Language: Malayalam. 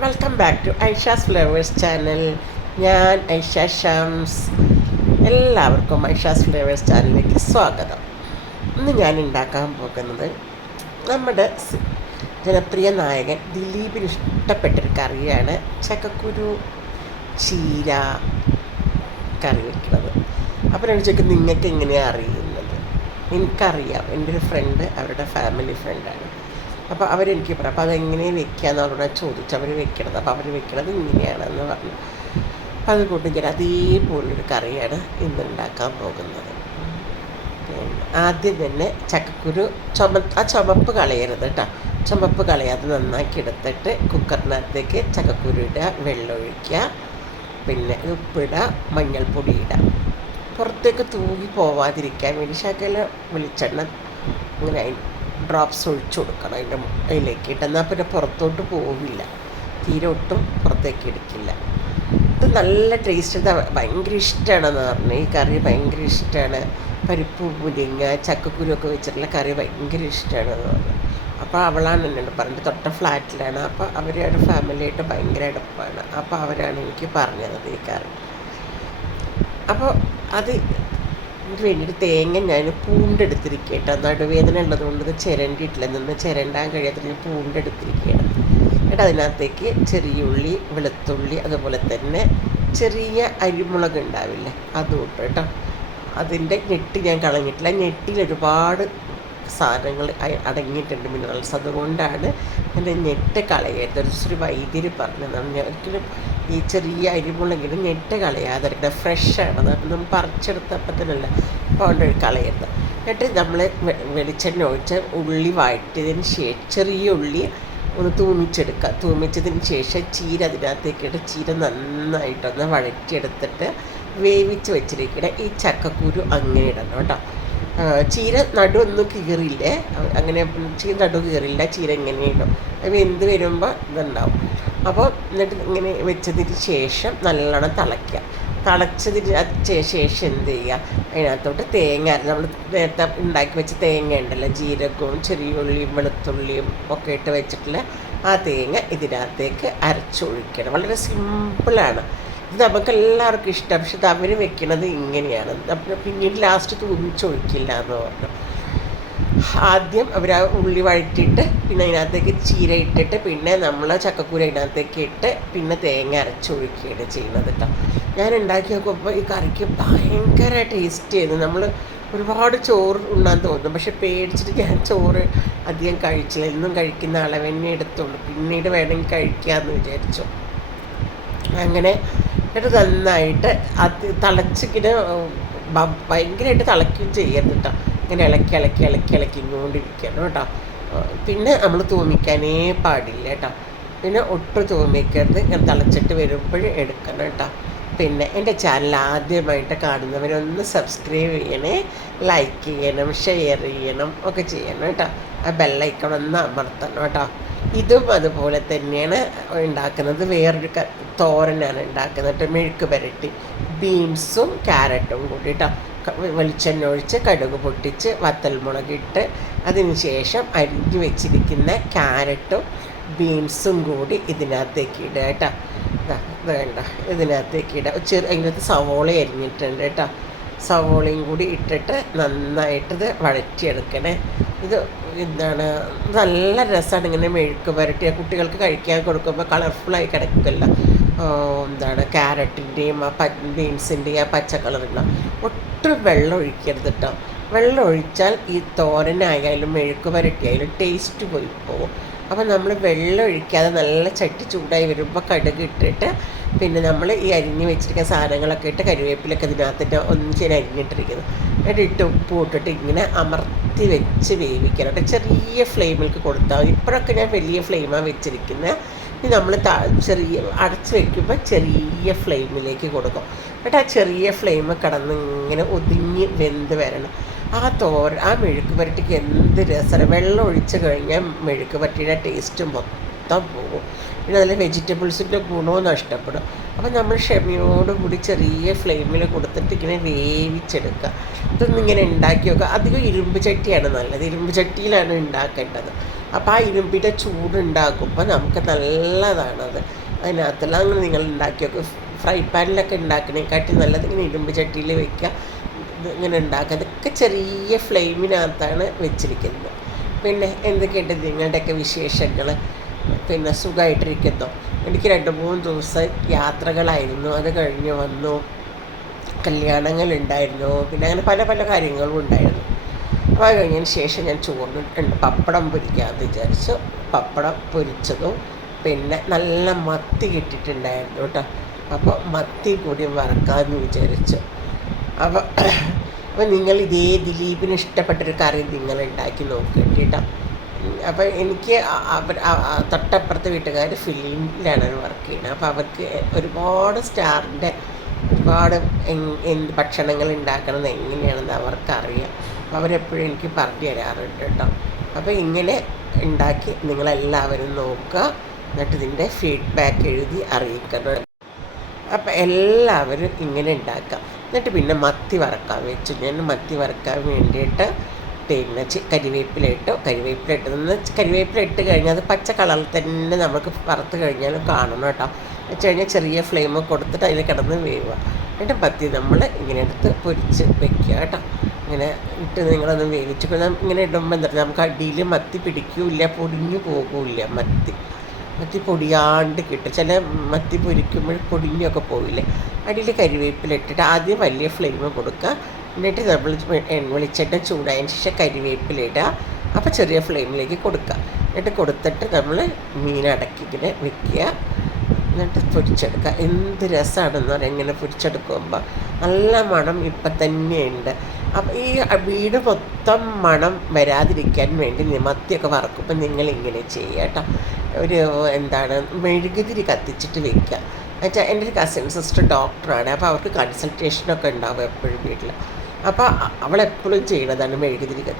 Welcome back to Aisha's flavours channel. ഞാൻ ഐഷ ഷംസ്. എല്ലാവർക്കും ഐഷാസ് ഫ്ലേവേഴ്സ് ചാനലിലേക്ക് സ്വാഗതം. ഇന്ന് ഞാൻ ഉണ്ടാക്കാൻ പോകുന്നത് നമ്മുടെ ജനപ്രിയ നായകൻ ദിലീപിന് ഇഷ്ടപ്പെട്ടൊരു കറിയാണ് ചക്കക്കുരു ചീര കറി വയ്ക്കുന്നത്. അപ്പോൾ ഞാൻ ചോദിക്കുന്നത് നിങ്ങൾക്ക് എങ്ങനെയാണ് അറിയുന്നത്? എനിക്കറിയാം, എൻ്റെ ഒരു ഫ്രണ്ട് അവരുടെ ഫാമിലി ഫ്രണ്ടാണ്. അപ്പോൾ അവരെനിക്ക് പറയാം. അപ്പോൾ അതെങ്ങനെ വെക്കുകയെന്ന് അവരോട് ചോദിച്ചു. അവർ വെക്കണത് അപ്പോൾ അവർ വെക്കണത് ഇങ്ങനെയാണെന്ന് പറഞ്ഞു. അപ്പോൾ അതുകൊണ്ട് ഞാൻ അതേപോലൊരു കറിയാണ് ഇന്ന് ഉണ്ടാക്കാൻ പോകുന്നത്. ആദ്യം തന്നെ ചക്കക്കുരു ചുമപ്പ് കളയരുത് കേട്ടോ. ചുമപ്പ് കളയാതെ നന്നാക്കി എടുത്തിട്ട് കുക്കറിനകത്തേക്ക് ചക്കക്കുരു ഇടുക, വെള്ളം ഒഴിക്കുക, പിന്നെ ഉപ്പിടുക, മഞ്ഞൾപ്പൊടി ഇടുക. പുറത്തേക്ക് തൂകി പോവാതിരിക്കാൻ വേണ്ടി ശകല വെളിച്ചെണ്ണ ഇങ്ങനെ ഡ്രോപ്സ് ഒഴിച്ചു കൊടുക്കണം അതിലേക്ക് ഇട്ട്. എന്നാൽ പിന്നെ പുറത്തോട്ട് പോവില്ല, തീരെ ഒട്ടും പുറത്തേക്ക് എടുക്കില്ല. ഇത് നല്ല ടേസ്റ്റ്. ഇത് ഭയങ്കര ഇഷ്ടമാണെന്ന് പറഞ്ഞു. ഈ കറി ഭയങ്കര ഇഷ്ടമാണ്. പരിപ്പ് മുരിങ്ങ ചക്കക്കുരുവൊക്കെ വെച്ചിട്ടുള്ള കറി ഭയങ്കര ഇഷ്ടമാണെന്ന് പറഞ്ഞു. അപ്പോൾ അവളാണ് എന്നോട് പറഞ്ഞത്. തൊട്ട ഫ്ലാറ്റിലാണ്. അപ്പോൾ അവർ ഒരു ഫാമിലിയായിട്ട് ഭയങ്കര അടുപ്പമാണ്. അപ്പോൾ അവരാണ് എനിക്ക് പറഞ്ഞത് ഈ കറി. അപ്പോൾ അത് ഇതിന് വേണ്ടിയിട്ട് തേങ്ങ ഞാൻ പൂണ്ടെടുത്തിരിക്കട്ടോ. നടുവേദന ഉള്ളതുകൊണ്ട് ഇത് ചിരണ്ടിയിട്ടില്ല. നിന്ന് ചിരണ്ടാൻ കഴിയാത്ത പൂണ്ടെടുത്തിരിക്കുകയാണ്. എന്നിട്ട് അതിനകത്തേക്ക് ചെറിയ ഉള്ളി, വെളുത്തുള്ളി, അതുപോലെ തന്നെ ചെറിയ അരിമുളക് ഉണ്ടാവില്ലേ, അതും ഇട്ട് കേട്ടോ. അതിൻ്റെ ഞെട്ടി ഞാൻ കളഞ്ഞിട്ടില്ല. ഞെട്ടിയിൽ ഒരുപാട് സാധനങ്ങൾ അടങ്ങിയിട്ടുണ്ട്, മിനറൽസ്. അതുകൊണ്ടാണ് എൻ്റെ ഞെട്ട് കളയരുത്. ഒരു വൈദ്യര് പറഞ്ഞതാണ്. ഞാൻ ഒരിക്കലും ഈ ചെറിയ അരിമുളകിന് ഞെട്ട് കളയാതെ ഫ്രഷാണത്. അപ്പം നമ്മൾ പറിച്ചെടുത്തപ്പോൾ തന്നെയല്ല, അപ്പോൾ കളയരുത്. എന്നിട്ട് നമ്മൾ വെളിച്ചെണ്ണ ഒഴിച്ച് ഉള്ളി വഴറ്റിയതിന് ശേഷം ചെറിയ ഉള്ളി ഒന്ന് തൂമിച്ചെടുക്കുക. തൂമിച്ചതിന് ശേഷം ചീര അതിനകത്തേക്കിട്ട് ചീര നന്നായിട്ടൊന്ന് വഴറ്റിയെടുത്തിട്ട് വേവിച്ച് വെച്ചിരിക്കണ ഈ ചക്കക്കുരു അങ്ങനെ ഇടണം കേട്ടോ. ചീര നടുവൊന്നും കീറില്ലേ, അങ്ങനെ ചീര നടു കീറില്ല. ചീര ഇങ്ങനെ ഇടും. വെന്ത് വരുമ്പോൾ ഇതുണ്ടാവും. അപ്പോൾ എന്നിട്ട് ഇങ്ങനെ വെച്ചതിന് ശേഷം നല്ലോണം തിളയ്ക്കുക. തിളച്ചതിന് ശേഷം എന്ത് ചെയ്യുക, അതിനകത്തോട്ട് തേങ്ങ നമ്മൾ നേരത്തെ ഉണ്ടാക്കി വെച്ച തേങ്ങ ഉണ്ടല്ലോ, ജീരകവും ചെറിയ ഉള്ളിയും വെളുത്തുള്ളിയും ഒക്കെ ഇട്ട് വെച്ചിട്ടുള്ള ആ തേങ്ങ ഇതിനകത്തേക്ക് അരച്ചൊഴിക്കണം. വളരെ സിമ്പിളാണ്. ഇത് നമുക്ക് എല്ലാവർക്കും ഇഷ്ടമാണ്. പക്ഷെ ഇത് അവർ വെക്കണത് ഇങ്ങനെയാണ്. പിന്നീട് ലാസ്റ്റ് തൂമിച്ചൊഴിക്കില്ല എന്ന് പറഞ്ഞു. ആദ്യം അവർ ആ ഉള്ളി വഴറ്റിയിട്ട് പിന്നെ അതിനകത്തേക്ക് ചീര ഇട്ടിട്ട് പിന്നെ നമ്മൾ ചക്കക്കുരു അതിനകത്തേക്ക് ഇട്ട് പിന്നെ തേങ്ങ അരച്ചൊഴിക്കുകയാണ് ചെയ്യുന്നത് കേട്ടോ. ഞാൻ ഉണ്ടാക്കി നോക്കുമ്പോൾ ഈ കറിക്ക് ഭയങ്കര ടേസ്റ്റ് ചെയ്യുന്നു. നമ്മൾ ഒരുപാട് ചോറ് ഉണ്ണാൻ തോന്നും. പക്ഷെ പേടിച്ചിട്ട് ഞാൻ ചോറ് അധികം കഴിച്ചില്ല. എന്നും കഴിക്കുന്ന അളവെന്നെ എടുത്തുള്ളൂ. പിന്നീട് വേണമെങ്കിൽ കഴിക്കാമെന്ന് വിചാരിച്ചു. അങ്ങനെ എന്നിട്ട് നന്നായിട്ട് അത് തിളച്ചിങ്ങനെ ഭയങ്കരമായിട്ട് തിളയ്ക്കുകയും ചെയ്യരുത് കേട്ടോ. ഇങ്ങനെ ഇളക്കി ഇങ്ങോണ്ടിരിക്കണം കേട്ടോ. പിന്നെ നമ്മൾ തൂമിക്കാനേ പാടില്ല കേട്ടോ. പിന്നെ ഒട്ടും തൂമിക്കരുത്. ഇങ്ങനെ തിളച്ചിട്ട് വരുമ്പോഴും എടുക്കണം കേട്ടോ. പിന്നെ എൻ്റെ ചാനൽ ആദ്യമായിട്ട് കാണുന്നവരൊന്ന് സബ്സ്ക്രൈബ് ചെയ്യണേ, ലൈക്ക് ചെയ്യണം, ഷെയർ ചെയ്യണം, ഒക്കെ ചെയ്യണം കേട്ടോ. ആ ബെല്ലൈക്കൺ ഒന്ന് അമർത്തണം കേട്ടോ. ഇതും അതുപോലെ തന്നെയാണ് ഉണ്ടാക്കുന്നത്. വേറൊരു തോരനാണ് ഉണ്ടാക്കുന്നത്. മെഴുക്ക് പുരട്ടി ബീൻസും ക്യാരറ്റും കൂടി കേട്ടോ. വെളിച്ചെണ്ണ ഒഴിച്ച് കടുക് പൊട്ടിച്ച് വത്തൽമുളകിട്ട് അതിന് ശേഷം അരിഞ്ഞു വെച്ചിരിക്കുന്ന ക്യാരറ്റും ബീൻസും കൂടി ഇതിനകത്തേക്ക് ഇടുക കേട്ടോ. വേണ്ട ഇതിനകത്തേക്ക് ഇടുക. അതിനകത്ത് സവോള അരിഞ്ഞിട്ടുണ്ട് കേട്ടോ. സവോളയും കൂടി ഇട്ടിട്ട് നന്നായിട്ടിത് വഴറ്റിയെടുക്കണേ. ഇത് എന്താണ് നല്ല രസമാണ് ഇങ്ങനെ മെഴുക്ക് പുരട്ടിയ കുട്ടികൾക്ക് കഴിക്കാൻ കൊടുക്കുമ്പോൾ കളർഫുള്ളായി കിടക്കില്ല. എന്താണ് ക്യാരറ്റിൻ്റെയും ആ ബീൻസിൻ്റെയും ആ പച്ച കളറുണ്ടാവും. ഒട്ടും വെള്ളം ഒഴിക്കരുത് കേട്ടോ. വെള്ളം ഒഴിച്ചാൽ ഈ തോരനായാലും മെഴുക്ക് പുരട്ടിയായാലും ടേസ്റ്റ് പോയി പോകും. അപ്പോൾ നമ്മൾ വെള്ളം ഒഴിക്കാതെ നല്ല ചട്ടി ചൂടായി വരുമ്പോൾ കടുക് ഇട്ടിട്ട് പിന്നെ നമ്മൾ ഈ അരിഞ്ഞ് വെച്ചിരിക്കുന്ന സാധനങ്ങളൊക്കെ ഇട്ട് കരിവേപ്പിലൊക്കെ ഇതിനകത്തിട്ട് ഒന്നിച്ച് അരിഞ്ഞിട്ടിരിക്കുന്നു. എന്നിട്ട് ഉപ്പ് ഇട്ടിട്ട് ഇങ്ങനെ അമർത്തി വെച്ച് വേവിക്കണം കേട്ടോ. ചെറിയ ഫ്ലെയിമിലേക്ക് കൊടുത്താൽ മതി. ഇപ്പോഴൊക്കെ ഞാൻ വലിയ ഫ്ലെയിമാണ് വെച്ചിരിക്കുന്നത്. ഇനി നമ്മൾ ചെറിയ അടച്ച് വയ്ക്കുമ്പോൾ ചെറിയ ഫ്ലെയിമിലേക്ക് കൊടുക്കും. എന്നിട്ട് ആ ചെറിയ ഫ്ലെയിം കിടന്ന് ഇങ്ങനെ ഒതുങ്ങി വെന്ത് വരണം. ആ മെഴുക്ക് പുരട്ടിക്ക് എന്ത് രസമാണ്. വെള്ളം ഒഴിച്ച് കഴിഞ്ഞാൽ മെഴുക്ക് പുരട്ടിയുടെ ടേസ്റ്റ് മൊത്തം പോകും. പിന്നെ അതിൽ വെജിറ്റബിൾസിൻ്റെ ഗുണവും നഷ്ടപ്പെടും. അപ്പോൾ നമ്മൾ ക്ഷമയോടുകൂടി ചെറിയ ഫ്ലെയിമിൽ കൊടുത്തിട്ട് ഇങ്ങനെ വേവിച്ചെടുക്കുക. ഇതൊന്നിങ്ങനെ ഉണ്ടാക്കി വെക്കുക. അധികം ഇരുമ്പ് ചട്ടിയാണ് നല്ലത്. ഇരുമ്പ് ചട്ടിയിലാണ് ഉണ്ടാക്കേണ്ടത്. അപ്പോൾ ആ ഇരുമ്പിൻ്റെ ചൂടുണ്ടാകുമ്പോൾ നമുക്ക് നല്ലതാണത്. അതിനകത്തെല്ലാം അങ്ങനെ നിങ്ങൾ ഉണ്ടാക്കിയൊക്കെ ഫ്രൈ പാനിലൊക്കെ ഉണ്ടാക്കണേക്കാട്ടി നല്ലത് ഇങ്ങനെ ഇരുമ്പ് ചട്ടിയിൽ വെക്കുക, ഇങ്ങനെ ഉണ്ടാക്കുക. അതൊക്കെ ചെറിയ ഫ്ലെയിമിനകത്താണ് വെച്ചിരിക്കുന്നത്. പിന്നെ എന്തൊക്കെയുണ്ട് നിങ്ങളുടെയൊക്കെ വിശേഷങ്ങൾ? പിന്നെ സുഖമായിട്ടിരിക്കുന്നു. എനിക്ക് 2-3 ദിവസം യാത്രകളായിരുന്നു, അത് കഴിഞ്ഞ് വന്നു. കല്യാണങ്ങളുണ്ടായിരുന്നു, പിന്നെ അങ്ങനെ പല പല കാര്യങ്ങളും ഉണ്ടായിരുന്നു. അപ്പോൾ അത് കഴിഞ്ഞതിന് ശേഷം ഞാൻ ചോറിന് പപ്പടം പൊരിക്കാമെന്ന് വിചാരിച്ചു. പപ്പടം പൊരിച്ചതും പിന്നെ നല്ല മത്തി കിട്ടിയിട്ടുണ്ടായിരുന്നു കേട്ടോ. അപ്പോൾ മത്തി കൂടി വറക്കാമെന്ന് വിചാരിച്ചു. അപ്പോൾ അപ്പോൾ നിങ്ങൾ ഇതേ ദിലീപിന് ഇഷ്ടപ്പെട്ടൊരു കറി നിങ്ങൾ ഉണ്ടാക്കി നോക്കിയിട്ട് കേട്ടോ. അപ്പോൾ എനിക്ക് തൊട്ടപ്പുറത്തെ വീട്ടുകാർ ഫിലിമിലാണ് വർക്ക് ചെയ്യുന്നത്. അപ്പോൾ അവർക്ക് ഒരുപാട് സ്റ്റാറിൻ്റെ ഒരുപാട് എന്ത് ഭക്ഷണങ്ങൾ ഉണ്ടാക്കണമെന്ന് എങ്ങനെയാണെന്ന് അവർക്കറിയാം. അപ്പോൾ അവരെപ്പോഴും എനിക്ക് പറഞ്ഞു തരാറുണ്ട് കേട്ടോ. അപ്പോൾ ഇങ്ങനെ ഉണ്ടാക്കി നിങ്ങളെല്ലാവരും നോക്കുക, എന്നിട്ട് ഇതിൻ്റെ ഫീഡ്ബാക്ക് എഴുതി അറിയിക്കണം. അപ്പോൾ എല്ലാവരും ഇങ്ങനെ ഉണ്ടാക്കാം. എന്നിട്ട് പിന്നെ മത്തി വറക്കാൻ വെച്ചു. ഞാൻ മത്തി വറക്കാൻ വേണ്ടിയിട്ട് പിന്നെ കരിവേപ്പില ഇട്ട് കഴിഞ്ഞാൽ അത് പച്ച കളറിൽ തന്നെ നമുക്ക് വറുത്ത് കഴിഞ്ഞാൽ കാണണം കേട്ടോ. വെച്ച് കഴിഞ്ഞാൽ ചെറിയ ഫ്ലെയിം കൊടുത്തിട്ട് അതിൽ കിടന്ന് വേവുക. എന്നിട്ട് മത്തി നമ്മൾ ഇങ്ങനെ എടുത്ത് പൊരിച്ച് വെക്കുക കേട്ടോ. ഇങ്ങനെ ഇട്ട് നിങ്ങളൊന്ന് വേവിച്ച് ഇങ്ങനെ ഇടുമ്പോൾ എന്താ നമുക്ക് അടിയിൽ മത്തി പിടിക്കില്ല, പൊടിഞ്ഞു പോകില്ല. മത്തി പൊടിയാണ്ട് കിട്ടും. ചില മത്തി പൊരിക്കുമ്പോൾ പൊടിഞ്ഞൊക്കെ പോവില്ലേ. അടിയിൽ കരിവേപ്പില ഇട്ടിട്ട് ആദ്യം വലിയ ഫ്ലെയിം കൊടുക്കുക. എന്നിട്ട് നമ്മൾ വെളിച്ചെണ്ണ ചൂടായതിന് ശേഷം കരിവേപ്പില ഇടുക. അപ്പോൾ ചെറിയ ഫ്ലെയിമിലേക്ക് കൊടുക്കുക. എന്നിട്ട് കൊടുത്തിട്ട് നമ്മൾ മീനടക്കി ഇങ്ങനെ വെക്കുക. എന്നിട്ട് പൊരിച്ചെടുക്കുക. എന്ത് രസമാണെന്ന് പറയാം ഇങ്ങനെ പൊരിച്ചെടുക്കുമ്പോൾ. നല്ല മണം ഇപ്പം തന്നെയുണ്ട്. അപ്പം ഈ വീട് മൊത്തം മണം വരാതിരിക്കാൻ വേണ്ടി മത്തിയൊക്കെ വറക്കുമ്പോൾ നിങ്ങളിങ്ങനെ ചെയ്യുക കേട്ടോ. ഒരു മെഴുകുതിരി കത്തിച്ചിട്ട് വെക്കുക. എന്നുവെച്ചാൽ എൻ്റെ ഒരു കസിൻ സിസ്റ്റർ ഡോക്ടറാണ്. അപ്പോൾ അവർക്ക് കൺസൾട്ടേഷനൊക്കെ ഉണ്ടാവും എപ്പോഴും വീട്ടിൽ. അപ്പോൾ അവളെപ്പോഴും ചെയ്യുന്നതാണ് മെഴുകുതിരി കത്തി.